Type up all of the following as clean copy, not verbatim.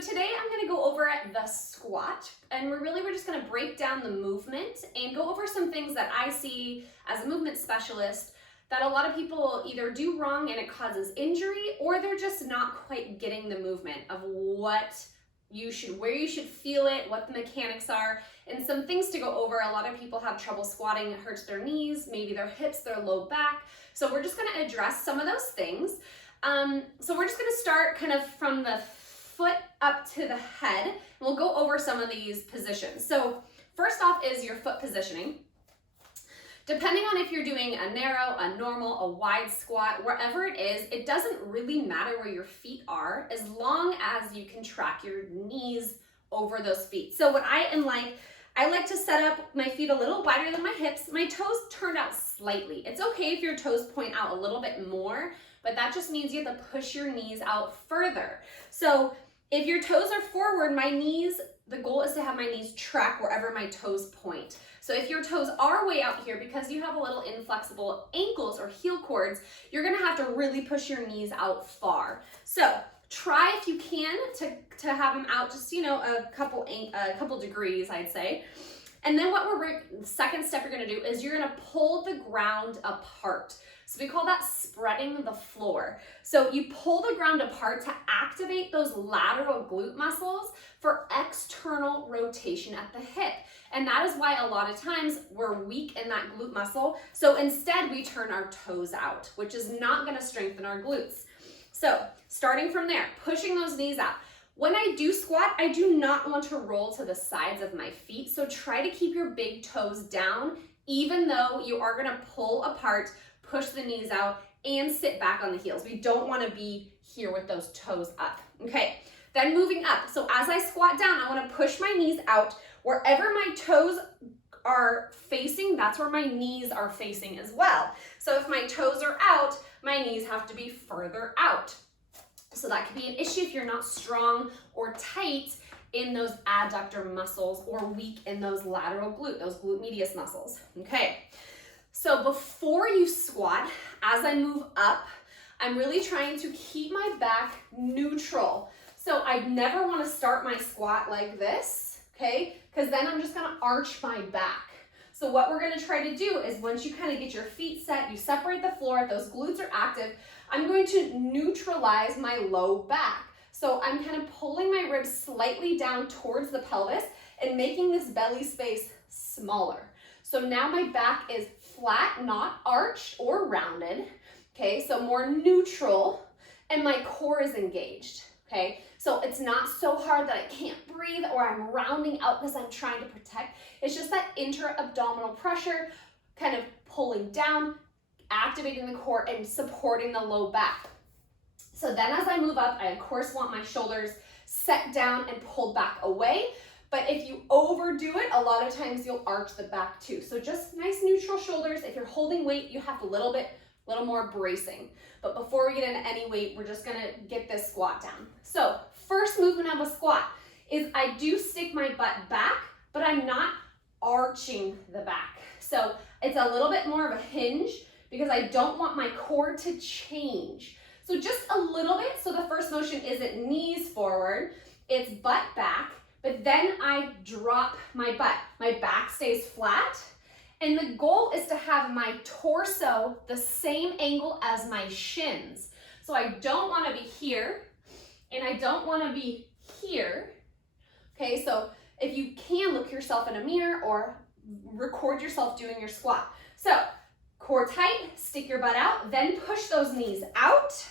So today I'm going to go over the squat, and we're just going to break down the movement and go over some things that I see as a movement specialist that a lot of people either do wrong and it causes injury, or they're just not quite getting the movement of where you should feel it, what the mechanics are, and some things to go over. A lot of people have trouble squatting, it hurts their knees, maybe their hips, their low back. So we're just going to address some of those things. So we're just going to start kind of from the foot up to the head, and we'll go over some of these positions. So first off is your foot positioning. Depending on if you're doing a narrow, a normal, a wide squat, wherever it is, it doesn't really matter where your feet are as long as you can track your knees over those feet. So what I like to set up my feet a little wider than my hips, my toes turned out slightly. It's okay if your toes point out a little bit more, but that just means you have to push your knees out further. So if your toes are forward, the goal is to have my knees track wherever my toes point. So if your toes are way out here, because you have a little inflexible ankles or heel cords, you're gonna have to really push your knees out far. So try if you can to have them out just, a couple degrees, I'd say. And then the second step you're gonna do is you're gonna pull the ground apart. So we call that spreading the floor. So you pull the ground apart to activate those lateral glute muscles for external rotation at the hip. And that is why a lot of times we're weak in that glute muscle. So instead we turn our toes out, which is not gonna strengthen our glutes. So starting from there, pushing those knees out. When I do squat, I do not want to roll to the sides of my feet. So try to keep your big toes down, even though you are gonna pull apart, push the knees out, and sit back on the heels. We don't wanna be here with those toes up. Okay, then moving up. So as I squat down, I wanna push my knees out. Wherever my toes are facing, that's where my knees are facing as well. So if my toes are out, my knees have to be further out. So that could be an issue if you're not strong or tight in those adductor muscles or weak in those lateral those glute medius muscles. Okay, so before you squat, as I move up, I'm really trying to keep my back neutral. So I never want to start my squat like this, okay? Because then I'm just gonna arch my back. So what we're gonna try to do is once you kind of get your feet set, you separate the floor, those glutes are active, I'm going to neutralize my low back. So I'm kind of pulling my ribs slightly down towards the pelvis and making this belly space smaller. So now my back is flat, not arched or rounded, okay? So more neutral, and my core is engaged, okay? So it's not so hard that I can't breathe or I'm rounding out because I'm trying to protect. It's just that intra-abdominal pressure kind of pulling down, activating the core and supporting the low back. So then as I move up, I of course want my shoulders set down and pulled back away. But if you overdo it, a lot of times you'll arch the back too. So just nice neutral shoulders. If you're holding weight, you have a little more bracing. But before we get into any weight, we're just gonna get this squat down. So first movement of a squat is I do stick my butt back, but I'm not arching the back. So it's a little bit more of a hinge because I don't want my core to change. So just a little bit. So the first motion isn't knees forward, it's butt back, but then I drop my butt. My back stays flat. And the goal is to have my torso the same angle as my shins. So I don't want to be here and I don't want to be here. Okay, so if you can, look yourself in a mirror or record yourself doing your squat. So core tight, stick your butt out, then push those knees out.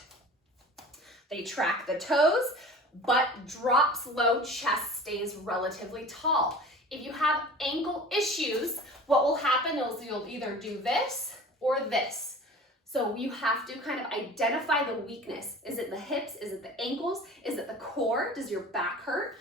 They track the toes, butt drops low, chest stays relatively tall. If you have ankle issues, what will happen is you'll either do this or this. So you have to kind of identify the weakness. Is it the hips? Is it the ankles? Is it the core? Does your back hurt?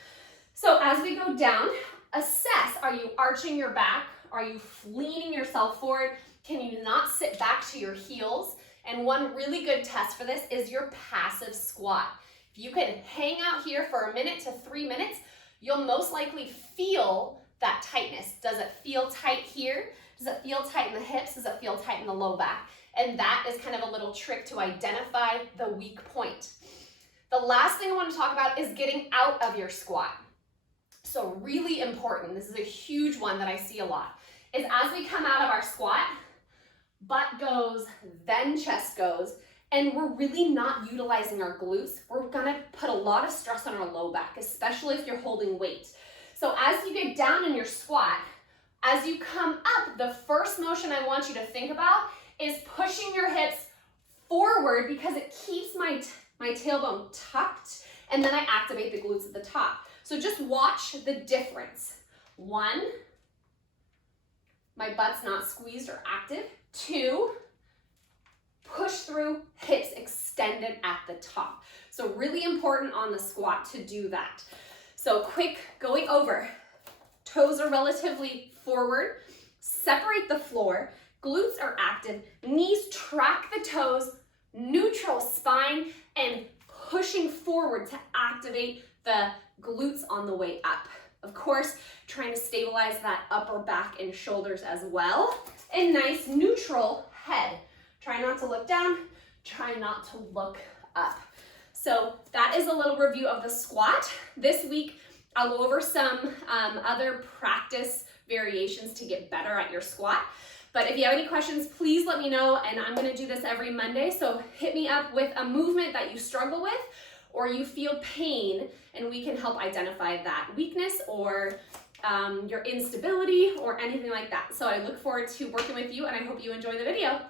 So as we go down, assess, are you arching your back? Are you leaning yourself forward? Can you not sit back to your heels? And one really good test for this is your passive squat. If you can hang out here for a minute to 3 minutes, you'll most likely feel that tightness. Does it feel tight here? Does it feel tight in the hips? Does it feel tight in the low back? And that is kind of a little trick to identify the weak point. The last thing I want to talk about is getting out of your squat. So really important, this is a huge one that I see a lot, is as we come out of our squat, butt goes, then chest goes, and we're really not utilizing our glutes. We're gonna put a lot of stress on our low back, especially if you're holding weight. So as you get down in your squat, as you come up, the first motion I want you to think about is pushing your hips forward because it keeps my tailbone tucked, and then I activate the glutes at the top. So just watch the difference. 1, my butt's not squeezed or active. 2, push through, hips extended at the top. So really important on the squat to do that. So quick, going over. Toes are relatively forward. Separate the floor. Glutes are active. Knees track the toes. Neutral spine and pushing forward to activate the glutes on the way up. Of course, trying to stabilize that upper back and shoulders as well. And nice neutral head. Try not to look down, try not to look up. So that is a little review of the squat. This week, I'll go over some other practice variations to get better at your squat. But if you have any questions, please let me know, and I'm gonna do this every Monday, so hit me up with a movement that you struggle with or you feel pain, and we can help identify that weakness or your instability or anything like that. So I look forward to working with you, and I hope you enjoy the video.